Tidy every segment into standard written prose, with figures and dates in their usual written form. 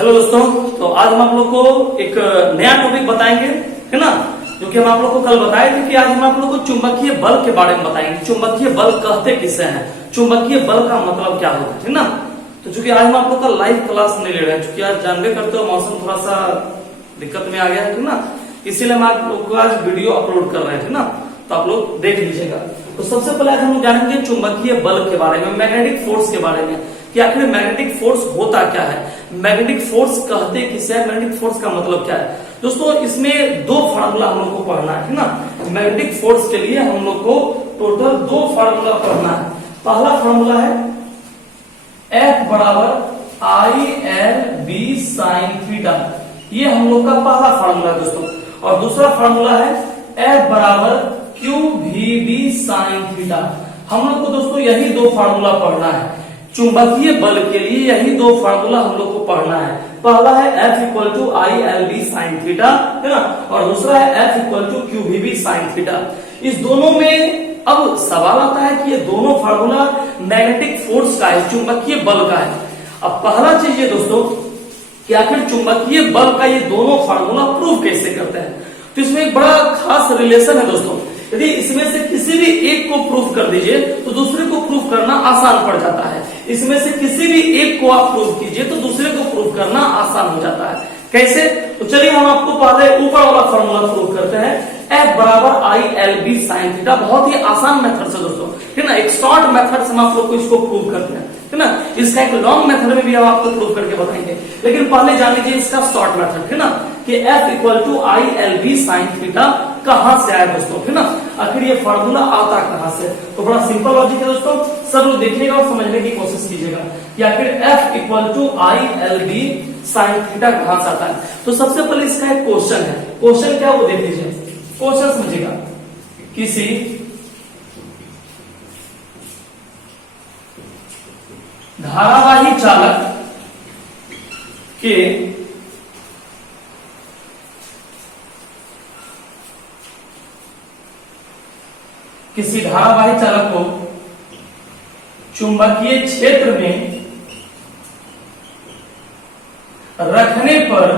Hello दोस्तों, तो आज हम आप लोग को एक नया टॉपिक बताएंगे, है ना। जो कि हम आप लोग को कल बताए थे कि आज हम आप लोग को चुंबकीय बल के बारे में बताएंगे। चुंबकीय बल कहते किसे हैं, चुंबकीय बल का मतलब क्या होता है, ठीक ना। तो चूंकि आज हम आप लोग का लाइव क्लास नहीं ले रहे हैं, चूंकि आज जानबे करते हो मौसम थोड़ा सा दिक्कत में आ गया है, ठीक ना। इसीलिए हम आप लोग को आज वीडियो अपलोड कर रहे हैं, ठीक ना। तो आप लोग देख लीजिएगा। तो सबसे पहले आज हम लोग जानेंगे चुंबकीय बल के बारे में, मैग्नेटिक फोर्स के बारे में कि आखिर मैग्नेटिक फोर्स होता क्या है, मैग्नेटिक फोर्स कहते किसे है, मैग्नेटिक फोर्स का मतलब क्या है। दोस्तों इसमें दो फार्मूला हम लोग को पढ़ना है ना। मैग्नेटिक फोर्स के लिए हम लोग को टोटल दो फार्मूला पढ़ना है। पहला फार्मूला है F बराबर I L B sine theta, ये हम लोग का पहला फार्मूला है दोस्तों। और दूसरा फार्मूला है F बराबर Q V B sine theta. हम लोग को दोस्तों यही दो फार्मूला पढ़ना है। चुंबकीय बल के लिए यही दो फार्मूला हम लोग को पढ़ना है। पहला है F equal to I L B sine theta, है ना। और दूसरा है F equal to Q V B sine theta. इस दोनों में अब सवाल आता है कि ये दोनों फार्मूला मैग्नेटिक फोर्स का है, चुंबकीय बल का है। अब पहला चीज ये दोस्तों कि आखिर चुंबकीय बल का ये दोनों फार्मूला प्रूव कैसे करते हैं। तो इसमें एक बड़ा खास रिलेशन है दोस्तों। यदि इसमें से किसी भी एक को प्रूफ कर दीजिए तो दूसरे को प्रूफ करना आसान पड़ जाता है। इसमें से किसी भी एक को आप प्रूफ कीजिए तो दूसरे को प्रूफ करना आसान हो जाता है। कैसे? तो चलिए हम आपको पहले ऊपर वाला फॉर्मूला प्रूफ करते हैं। F बराबर I L B sine theta, बहुत ही आसान मेथड से दोस्तों, है ना। एक शॉर्ट मेथड से हम आप लोग को इसको प्रूव करते हैं, है ना। इसका एक लॉन्ग मेथड में भी हम आपको प्रूव करके बताएंगे, लेकिन पहले जान लीजिए इसका शॉर्ट मेथड, है ना, कि F equal to I L B sine theta कहां से आया दोस्तों, है ना। आखिर ये फॉर्मूला आता कहां से। तो बड़ा सिंपल लॉजिक है दोस्तों, सब लोग देखिएगा और समझने की कोशिश कीजिएगा कि आखिर F equal to I L B sine theta कहां से आता है। तो सबसे पहले इसका एक क्वेश्चन है। क्वेश्चन क्या वो देख लीजिए, क्वेश्चन समझिएगा। किसी धारावाही चालक के को चुंबकीय क्षेत्र में रखने पर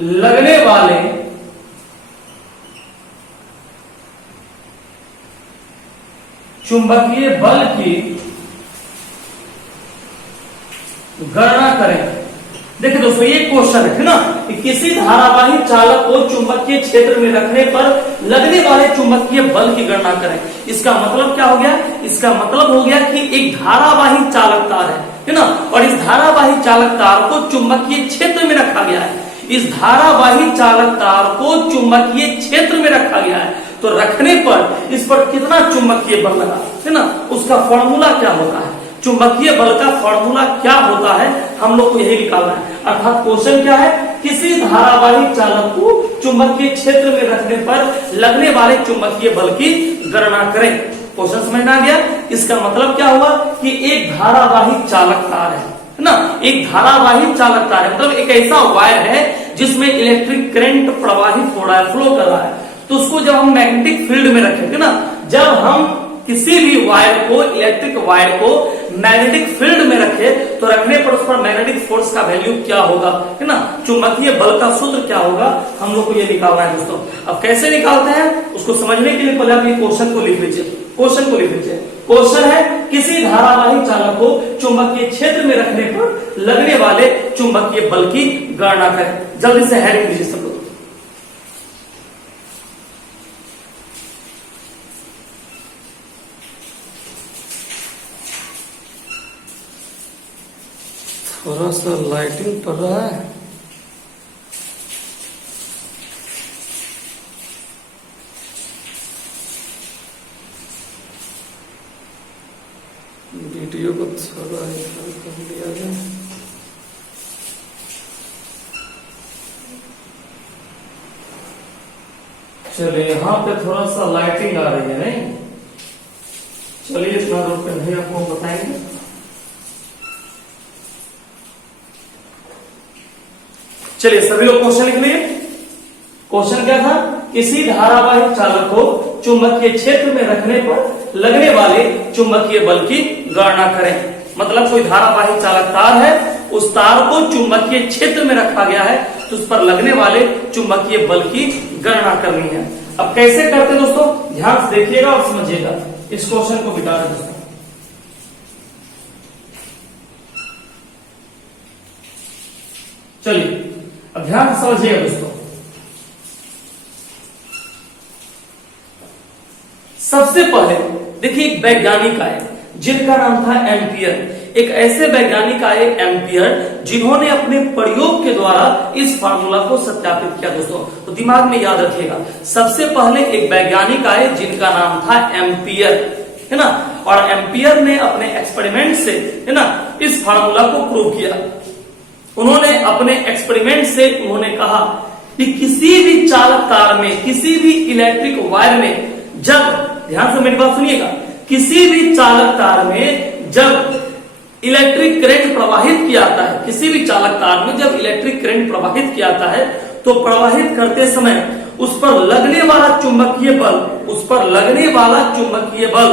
लगने वाले चुंबकीय बल की गणना करें। देखिए दोस्तों ये क्वेश्चन है ना, कि किसी धारावाही चालक को चुंबकीय क्षेत्र में रखने पर लगने वाले चुंबकीय बल की गणना करें। इसका मतलब क्या हो गया? इसका मतलब हो गया कि एक धारावाही चालक तार है ना, और इस धारावाही चालक तार को चुंबकीय क्षेत्र में रखा गया है। इस धारावाही चालक तार को चुंबकीय क्षेत्र में रखा गया है, तो रखने पर इस पर कितना चुंबकीय बल लगा, है ना, उसका फॉर्मूला क्या होता है, चुंबकीय बल का फॉर्मूला क्या होता है, हम लोग को यही निकालना है। अर्थात क्वेश्चन क्या है, किसी धारावाही चालक को चुंबकीय क्षेत्र में रखने पर लगने वाले चुंबकीय बल की गणना करें। क्वेश्चन समझ में आ गया। इसका मतलब क्या हुआ कि एक धारावाही चालक तार है ना, एक धारावाही चालक तार है, मतलब एक ऐसा वायर है जिसमें इलेक्ट्रिक करंट प्रवाहित हो रहा है, फ्लो कर रहा है। तो उसको जब हम मैग्नेटिक फील्ड में रखेंगे ना, जब हम किसी भी वायर को, इलेक्ट्रिक वायर को मैग्नेटिक फील्ड में रखे तो रखने पर उस पर मैग्नेटिक फोर्स का वैल्यू क्या होगा, है ना, चुंबकीय बल का सूत्र क्या होगा, हम लोग को ये निकालना है दोस्तों। अब कैसे निकालते हैं उसको समझने के लिए पहले आप ये क्वेश्चन को लिख लीजिए। क्वेश्चन को लिख लीजिए। क्वेश्चन है किसी धारावाही चालक को चुंबकीय क्षेत्र में रखने पर लगने वाले चुंबकीय बल की गणना करें। जल्दी से हेडिंग लीजिए सब लोग। थोड़ा सा लाइटिंग पड़ रहा है। वीडियो को थोड़ा इधर कर लिया जाए। चलिए यहाँ पे थोड़ा सा लाइटिंग आ रही है, नहीं? चलिए इतना रोक पे नहीं आपको बताएंगे। चलिए सभी लोग क्वेश्चन लिख लिए। क्वेश्चन क्या था, किसी धारावाही चालक को चुंबकीय क्षेत्र में रखने पर लगने वाले चुंबकीय बल की गणना करें। मतलब कोई धारावाही चालक तार है, उस तार को चुंबकीय क्षेत्र में रखा गया है, तो उस पर लगने वाले चुंबकीय बल की गणना करनी है। अब कैसे करते हैं दोस्तों, ध्यान से देखिएगा और समझिएगा, इस क्वेश्चन को मिटा दें दोस्तों। चलिए अब ध्यान से समझिएगा दोस्तों। सबसे पहले देखिए, एक वैज्ञानिक आए जिनका नाम था एम्पियर। एक ऐसे वैज्ञानिक आए एम्पियर जिन्होंने अपने प्रयोग के द्वारा इस फार्मूला को सत्यापित किया दोस्तों। तो दिमाग में याद रखिएगा, सबसे पहले एक वैज्ञानिक आए जिनका नाम था एम्पियर, है ना, और एम्पियर ने अपने एक्सपेरिमेंट से, है ना, इस फार्मूला को प्रूव किया। उन्होंने अपने एक्सपेरिमेंट से उन्होंने कहा कि किसी भी चालक तार में, किसी भी इलेक्ट्रिक वायर में, जब, ध्यान से मेरी बात सुनिएगा, किसी भी चालक तार में जब इलेक्ट्रिक करंट प्रवाहित किया जाता है, किसी भी चालक तार में जब इलेक्ट्रिक करंट प्रवाहित किया जाता है, तो प्रवाहित करते समय उस पर लगने वाला चुंबकीय बल, उस पर लगने वाला चुंबकीय बल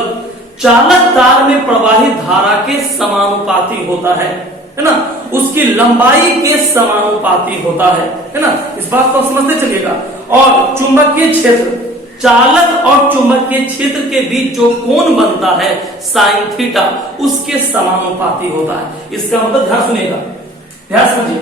चालक तार में प्रवाहित धारा के समानुपाती होता है ना, उसकी लंबाई के समानुपाती होता है ना। इस बात को समझते चलिएगा। और चुंबकीय क्षेत्र, चालक और चुंबकीय क्षेत्र के बीच जो कोण बनता है साइन थीटा, उसके समानुपाती होता है। इसका मतलब ध्यान सुनिएगा, ध्यान समझिए,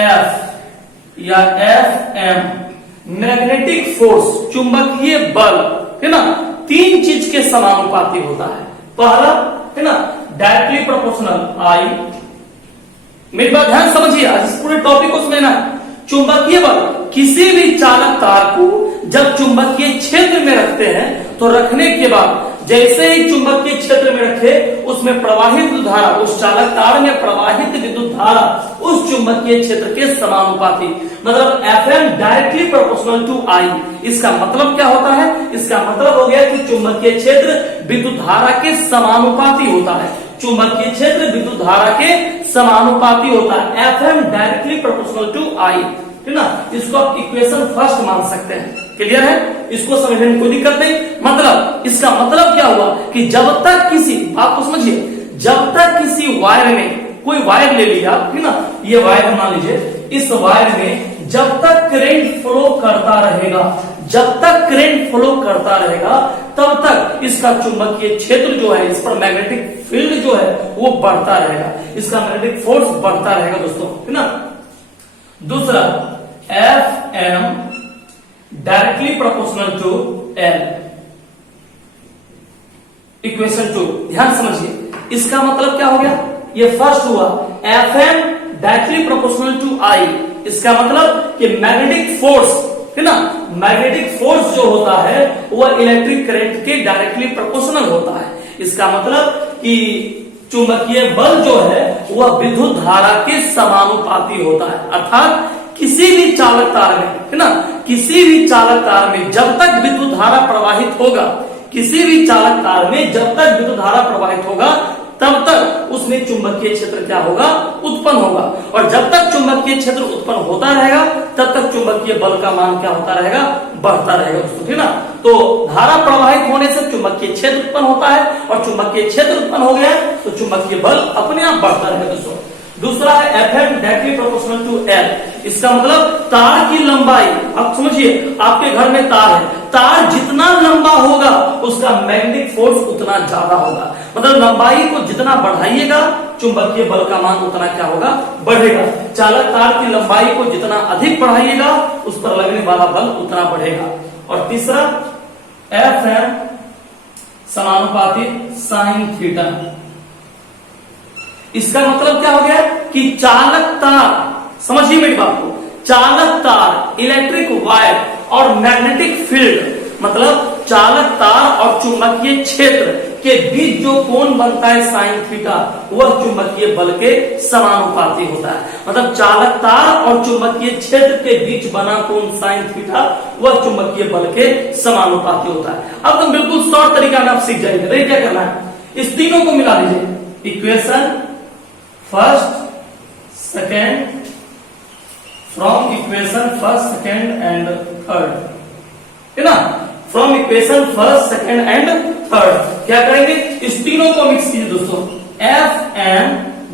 एफ या एफ एम मैग्नेटिक फोर्स, चुंबकीय बल, है ना, तीन चीज के समानुपाती होता है। पहला, है ना, डायरेक्टली प्रोपोर्शनल आई, मेरी बात ध्यान समझिए, इस पूरे टॉपिक को समझना। चुंबकीय बल, किसी भी चालक तार को जब चुंबकीय क्षेत्र में रखते हैं, तो रखने के बाद जैसे ही चुंबकीय क्षेत्र में रखे, उसमें प्रवाहित विद्युत धारा, उस चालक तार में प्रवाहित विद्युत धारा उस चुंबकीय क्षेत्र के समानुपाती, मतलब Fm directly proportional to I। इसका मतलब क्या होता है, इसका मतलब हो गया कि चुंबकीय क्षेत्र विद्युत धारा के समानुपाती होता है, चुंबकीय क्षेत्र विद्युत धारा के समानुपाती होता है, Fm directly proportional to I, है ना। इसको आप इक्वेशन फर्स्ट मान सकते हैं। क्लियर है, इसको समझने में कोई दिक्कत नहीं। मतलब इसका मतलब क्या हुआ कि जब तक किसी, बात को समझिए, जब तक किसी वायर में, कोई वायर ले लिया, है ना, ये वायर मान लीजिए, इस वायर में जब तक करंट फ्लो करता रहेगा, जब तक करंट फ्लो करता रहेगा, तब तक इसका चुंबकीय क्षेत्र जो है, इस पर मैग्नेटिक फील्ड जो है वो बढ़ता रहेगा, इसका मैग्नेटिक फोर्स बढ़ता रहेगा दोस्तों, है ना। दूसरा, F M directly proportional to L, equation 2, ध्यान समझिए, इसका मतलब क्या हो गया, ये फर्स्ट हुआ F M directly proportional to I, इसका मतलब कि मैग्नेटिक फोर्स, है ना, मैग्नेटिक फोर्स जो होता है वह इलेक्ट्रिक करंट के डायरेक्टली प्रोपोर्शनल होता है। इसका मतलब कि चुंबकीय बल जो है वह विद्युत धारा के समानुपाती होता है, अर्थात किसी भी चालक तार में, है ना, किसी भी चालक तार में जब तक विद्युत धारा प्रवाहित होगा, किसी भी चालक तार में जब तक विद्युत धारा प्रवाहित होगा, तब तक उसमें चुंबकीय क्षेत्र क्या होगा, उत्पन्न होगा। और जब तक चुंबकीय क्षेत्र उत्पन्न होता रहेगा, तब तक चुंबकीय बल का मान क्या होता रहेगा, बढ़ता रहेगा दोस्तों, है ना। तो धारा प्रवाहित होने से चुंबकीय क्षेत्र उत्पन्न होता है, और चुंबकीय क्षेत्र उत्पन्न हो गया तो चुंबकीय बल अपने आप बढ़ता रहेगा दोस्तों। दूसरा है Fm directly proportional to L, इसका मतलब तार की लंबाई, आप समझिए, आपके घर में तार है, तार जितना लंबा होगा उसका मैग्नेटिक फोर्स उतना ज्यादा होगा, मतलब लंबाई को जितना बढ़ाइएगा चुंबकीय बल का मान उतना क्या होगा, बढ़ेगा। चालक तार की लंबाई को जितना अधिक बढ़ाइएगा उस पर लगने वाला बल उतना बढ़ेगा। और तीसरा, Fm समानुपाती साइन थीटा, इसका मतलब क्या हो गया कि चालक तार, समझिए मेरी बात को, चालक तार, इलेक्ट्रिक वायर और मैग्नेटिक फील्ड, मतलब चालक तार और चुंबकीय क्षेत्र के बीच जो कोण बनता है साइन थीटा, वह चुंबकीय बल के समानुपाती होता है। मतलब चालक तार और चुंबकीय क्षेत्र के बीच बना कोण साइन थीटा वह चुंबकीय बल के समानुपाती होता है। अब तो बिल्कुल शॉर्ट तरीका में आप सीख जाएंगे। तो क्या करना है, इस तीनों को मिला लीजिए, equation first second, from equation first second and third, है ना, from equation first second and third क्या करेंगे, इस तीनों को मिक्स कीजिए दोस्तों, एफ एम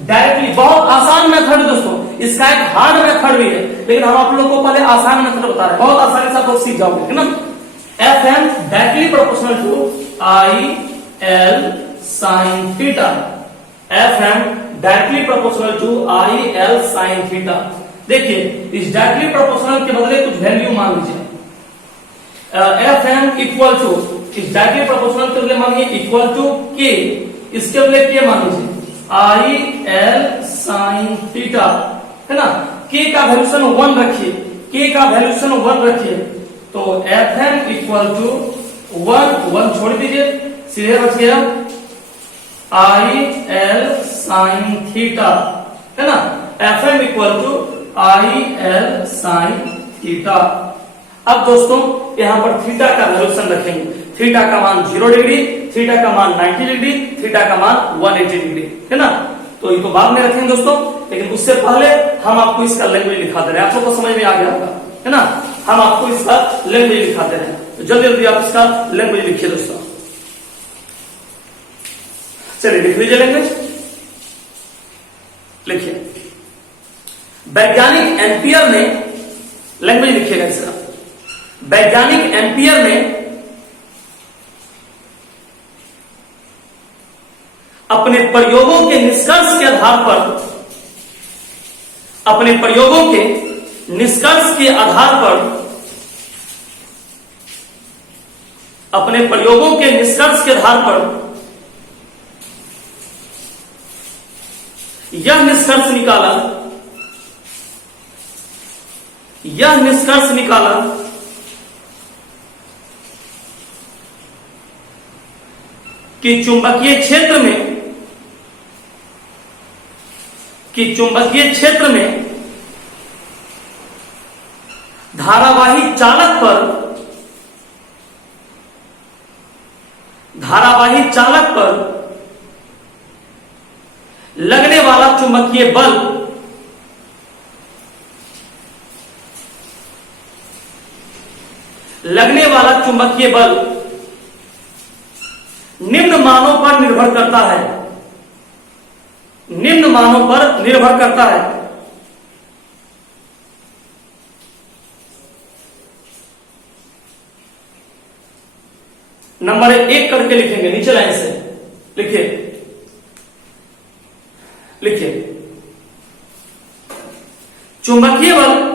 डायरेक्टली, बहुत आसान मेथड है दोस्तों, इसका एक हार्ड मेथड भी है, लेकिन हम आप लोगों को पहले आसान मेथड बता रहे हैं, बहुत आसानी से आप लोग सीख जाओगे, है ना। F M directly proportional to I L sine theta, F M directly proportional to I L sine theta. देखिए इस डायरेक्टली प्रोपोर्शनल के बदले कुछ वैल्यू मान लीजिए, एफ एम इक्वल टू, इस डायरेक्टली प्रोपोर्शनल के बदले मानिए इक्वल टू के, इसके बदले के मान लीजिए आई एल साइन थीटा, है ना। के का वैल्यूशन 1 रखिए, के का वैल्यूशन 1 रखिए, तो एफ एम इक्वल टू 1 छोड़ दीजिए, सीधे बचिए आई एल साइन थीटा, है ना। F M equal to I L sine theta. अब दोस्तों यहां पर थीटा का वैल्यूशन रखेंगे, थीटा का मान 0 डिग्री, थीटा का मान 90 डिग्री, थीटा का मान 180 डिग्री, है ना। तो इसको बाद में रखेंगे दोस्तों, लेकिन उससे पहले हम आपको इसका लैंग्वेज लिखा दे रहे हैं, आप लोगों को समझ में आ गया होगा, है ना। हम आपको इसका लैंग्वेज लिखा दे रहे हैं, तो जल्दी जल्दी आप इसका लैंग्वेज लिखिए दोस्तों। चलिए लिख लीजिए लैंग्वेज, लिखिए। वैज्ञानिक एम्पियर ने, लैंग्वेज लिखिएगा इसका, वैज्ञानिक एम्पियर ने अपने प्रयोगों के निष्कर्ष के आधार पर, अपने प्रयोगों के निष्कर्ष के आधार पर, अपने प्रयोगों के निष्कर्ष के आधार पर यह निष्कर्ष निकाला, यह निष्कर्ष निकाला कि चुंबकीय क्षेत्र में, कि चुंबकीय क्षेत्र में धारावाही चालक पर, धारावाही चालक पर लगने वाला चुंबकीय बल लगने वाला चुंबकीय बल निम्न मानों पर निर्भर करता है, निम्न मानों पर निर्भर करता है। नंबर 1 करके लिखेंगे, नीचे लाइन से लिखिए, लिखिए। चुंबकीय बल,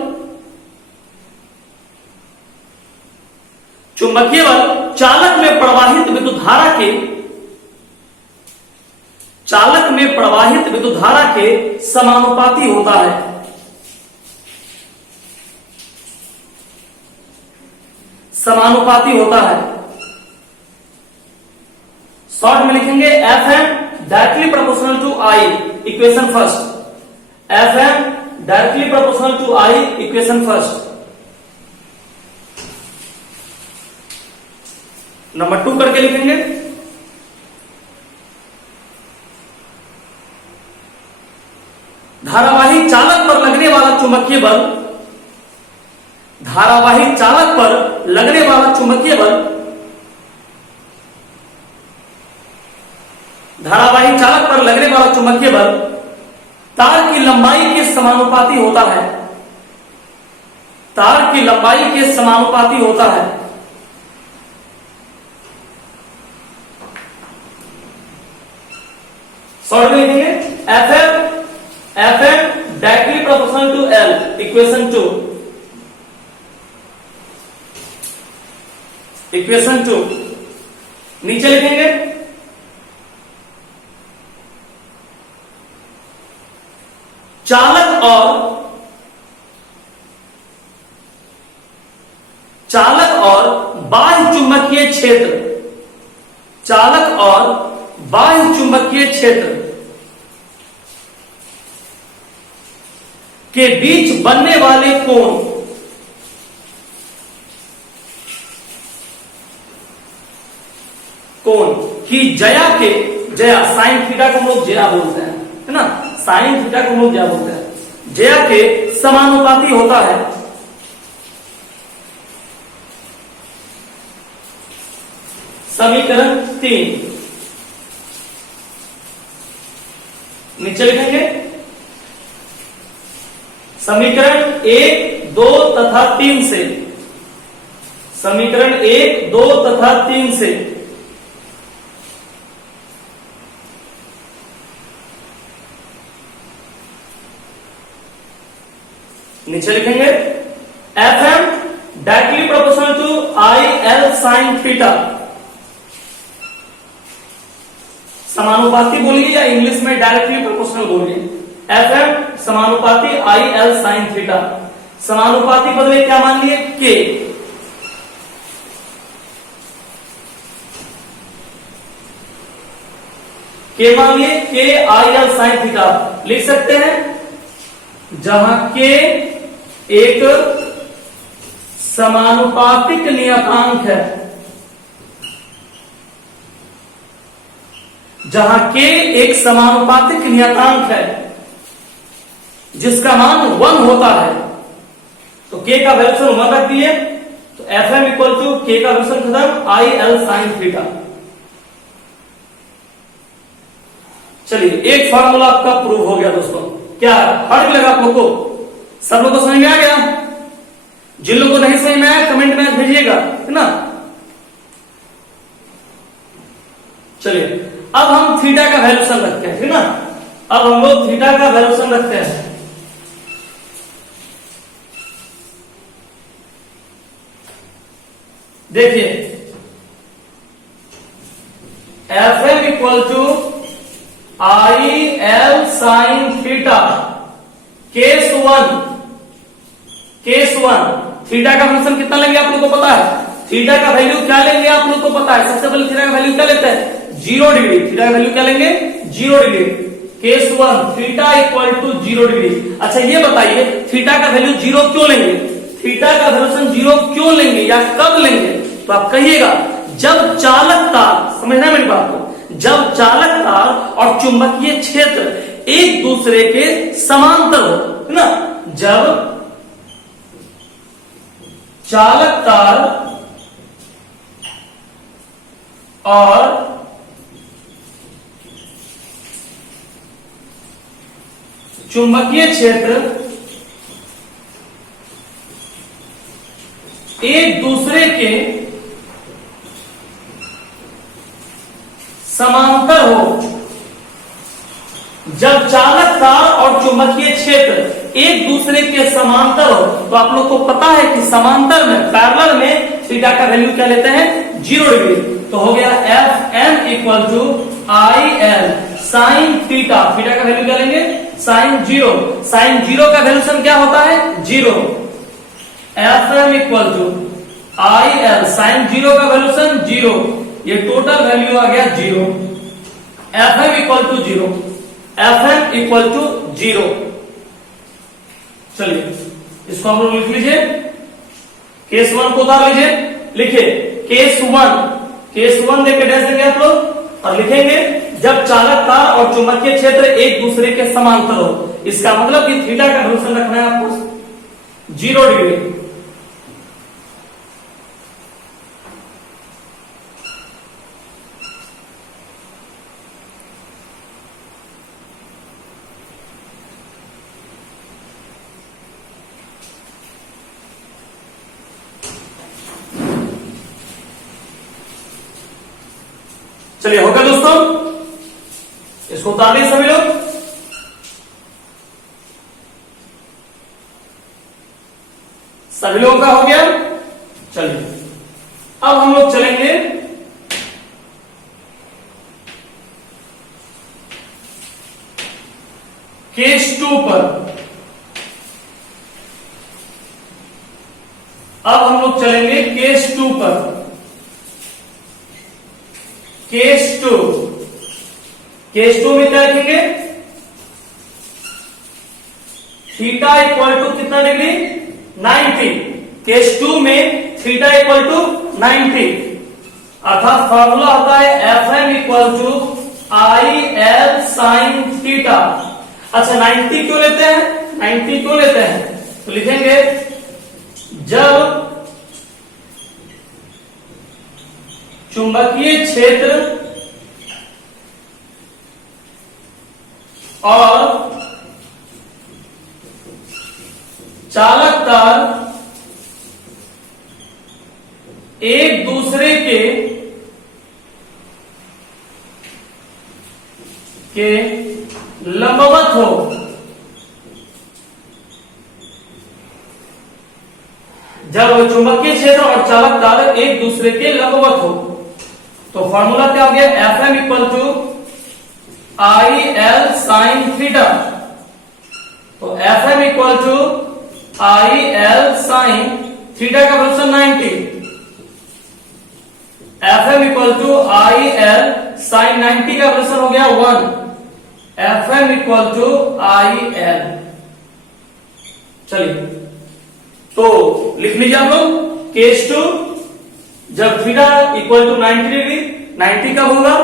चुंबकीय बल चालक में प्रवाहित विद्युत धारा के, चालक में प्रवाहित विद्युत धारा के समानुपाती होता है, समानुपाती होता है। शॉर्ट में लिखेंगे F M directly proportional to I, equation first, F M directly proportional to I, equation first. Number 2 करके लिखेंगे, धारावाही चालक पर लगने वाला चुंबकीय बल, धारावाही चालक पर लगने वाला चुंबकीय बल, धारावाही चालक पर लगने वाला चुंबकीय बल तार की लंबाई के समानुपाती होता है, तार की लंबाई के समानुपाती होता है। शॉर्ट में लिखेंगे F M directly proportional to L, equation 2, equation 2। नीचे लिखेंगे चालक और बाह्य चुंबकीय क्षेत्र, चालक और बाह्य चुंबकीय क्षेत्र के बीच बनने वाले कोण, कोण की जया के, जया साइन थीटा को हम लोग जया बोलते हैं, है ना, साइन थीटा को हम लोग जया बोलते हैं, जया के समानुपाती होता है। समीकरण 3, नीचे लिखेंगे समीकरण 1, 2 तथा 3 से, समीकरण 1, 2 तथा 3 से नीचे लिखेंगे F M directly proportional to I L sine theta, समानुपाती बोलिए या इंग्लिश में डायरेक्टली प्रोपोर्शनल बोलिए। एफ एम समानुपाती आई एल साइन थीटा, समानुपाती बदले क्या मान लिए के, मान लिए के आई एल साइन थीटा लिख सकते हैं, जहां के एक समानुपातिक नियतांक है, जहां के एक समानुपातिक नियतांक है जिसका मान 1 होता है, तो के का वैल्यू 1 रख दिए, तो एफ एम इक्वल टू के का वैल्यू खत्म आई एल साइन थीटा। चलिए एक फॉर्मूला आपका प्रूव हो गया दोस्तों, क्या हट लगा आप लोग को, सब लोग को समझ में आ गया? जिन लोगों को नहीं समझ में आया कमेंट में भेजिएगा, है ना। चलिए अब हम थीटा का वैल्यूशन रखते हैं, ठीक ना। अब हम लोग थीटा का वैल्यूशन रखते हैं। देखिए F M equal to I L sine theta case 1, theta का फंक्शन कितना लेंगे आप लोग को पता है, थीटा का वैल्यू क्या लेंगे आप लोग को पता है। सबसे पहले थीटा का वैल्यू क्या लेते हैं 0 डिग्री, थीटा का वैल्यू क्या लेंगे 0 degree, case 1 theta equal to 0 degree. अच्छा ये बताइए थीटा का वैल्यू 0 क्यों लेंगे, थीटा का वैल्यूशन 0 क्यों लेंगे या कब लेंगे, तो आप कहिएगा जब चालक तार, समझना मेरी बात को, जब चालक तार और चुंबकीय क्षेत्र एक दूसरे के समांतर हो, है ना। जब चालक तार और चुंबकीय क्षेत्र एक दूसरे के समांतर हो, जब चालक तार और चुंबकीय क्षेत्र एक दूसरे के समांतर हो, तो आप लोग को पता है कि समांतर में पैरेलल में थीटा का वैल्यू क्या लेते हैं 0 डिग्री, तो हो गया F M equal to I L sine theta, theta का वैल्यू क्या लेंगे साइन 0, साइन 0 का वैल्यूशन क्या होता है 0, F M equal to I L sine 0 का वैल्यूशन 0, ये टोटल वैल्यू आ गया 0, F M equal to 0, F M equal to 0। चलिए इसको हम लोग लिख लीजिए, केस 1 को उतार लीजिए, लिखिए केस 1 देके डैश देंगे आप लोग और लिखेंगे जब चालक तार और चुंबकीय क्षेत्र एक दूसरे के समांतर हो, इसका मतलब कि थीटा का वैल्यूशन रखना है आपको 0 डिग्री। चलिए होगा दोस्तों, इसको उतार लीजिए सभी लोग। सभी लोगों का हो गया। चलिए अब हम लोग चलेंगे केस 2 पर। अब हम लोग चलेंगे केस 2 पर। केस 2 में क्या लिखेंगे थीटा इक्वल टू कितना डिग्री 90, केस 2 में थीटा इक्वल टू 90, अर्थात फॉर्मूला होता है F M equal to I L sine theta. अच्छा 90 क्यों लेते हैं, 90 क्यों लेते हैं, तो लिखेंगे जब चुंबकीय क्षेत्र और एक दूसरे के लंबवत हो, जब चुंबकीय क्षेत्र और चालक तार एक दूसरे के लंबवत हो, तो फॉर्मूला क्या हो गया, F M equal to I L sine theta. तो F M equal to I L sine theta का value 90, F M equal to I L sine 90 का वैल्यू हो गया 1, F M equal to I L. चलिए तो लिख लीजिए आप लोग, केस टू जब थीटा इक्वल टू 90 डिग्री, 90 कब होगा,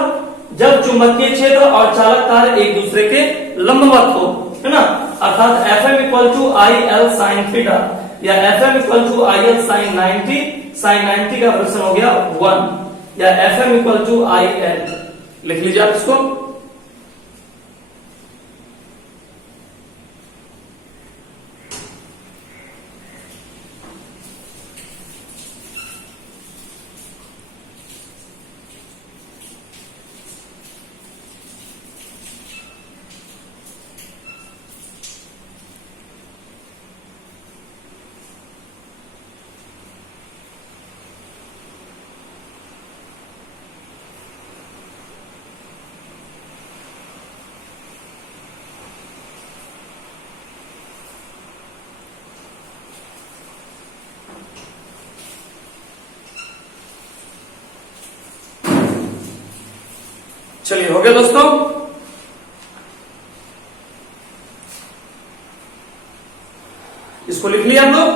जब चुंबकीय क्षेत्र और चालक तार एक दूसरे के लंबवत हो, है ना, अर्थात F M equal to I L sine theta या F M equal to I L sine 90, sine 90 का प्रश्न हो गया 1 या F M equal to I L. लिख लीजिए आप इसको। चलिए हो गया दोस्तों। इसको लिख लिया हम लोग।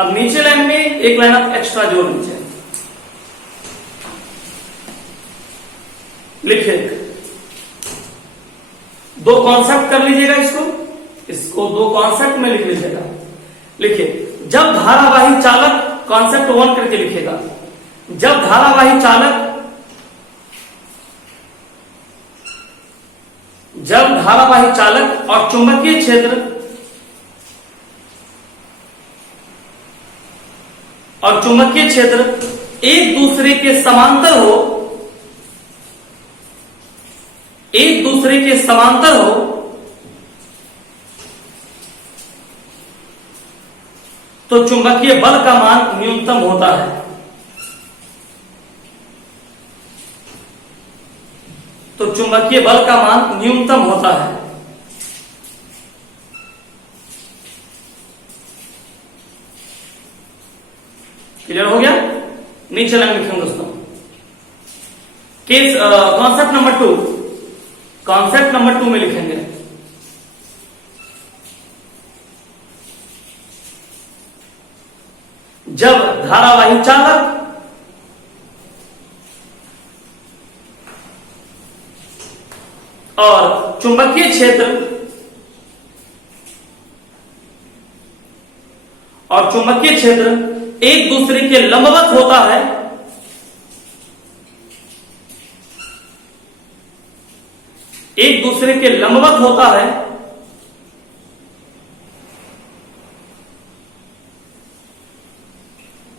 अब नीचे लाइन में एक लाइन आप एक्स्ट्रा जोड़ लीजिए, लिखिए, दो कॉन्सेप्ट कर लीजिएगा, इसको दो कॉन्सेप्ट में लिख लीजिएगा। लिखिए, जब धारावाही चालक, कॉन्सेप्ट 1 करके लिखिएगा, जब धारावाही चालक और चुंबकीय क्षेत्र एक दूसरे के समांतर हो, तो चुंबकीय बल का मान न्यूनतम होता है। तो चुंबकीय बल का मान न्यूनतम होता है। क्लियर हो गया? नीचे लाइन लिखेंगे दोस्तों। Case concept number 2, concept number 2 में लिखेंगे, जब धारावाही चालक और चुंबकीय क्षेत्र एक दूसरे के लंबवत होता है,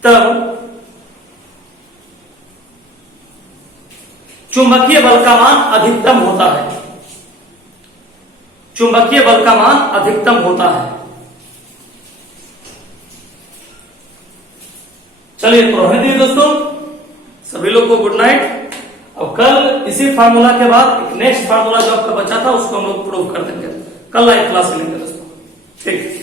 तब चुंबकीय बल का मान अधिकतम होता है। चलिए तो रहने दीजिए दोस्तों, सभी लोग को गुड नाइट। अब कल इसी फार्मूला के बाद एक नेक्स्ट फार्मूला जो आपका बचा था उसको हम लोग प्रूव कर देंगे, कल लाइव क्लास लेंगे दोस्तों, ठीक।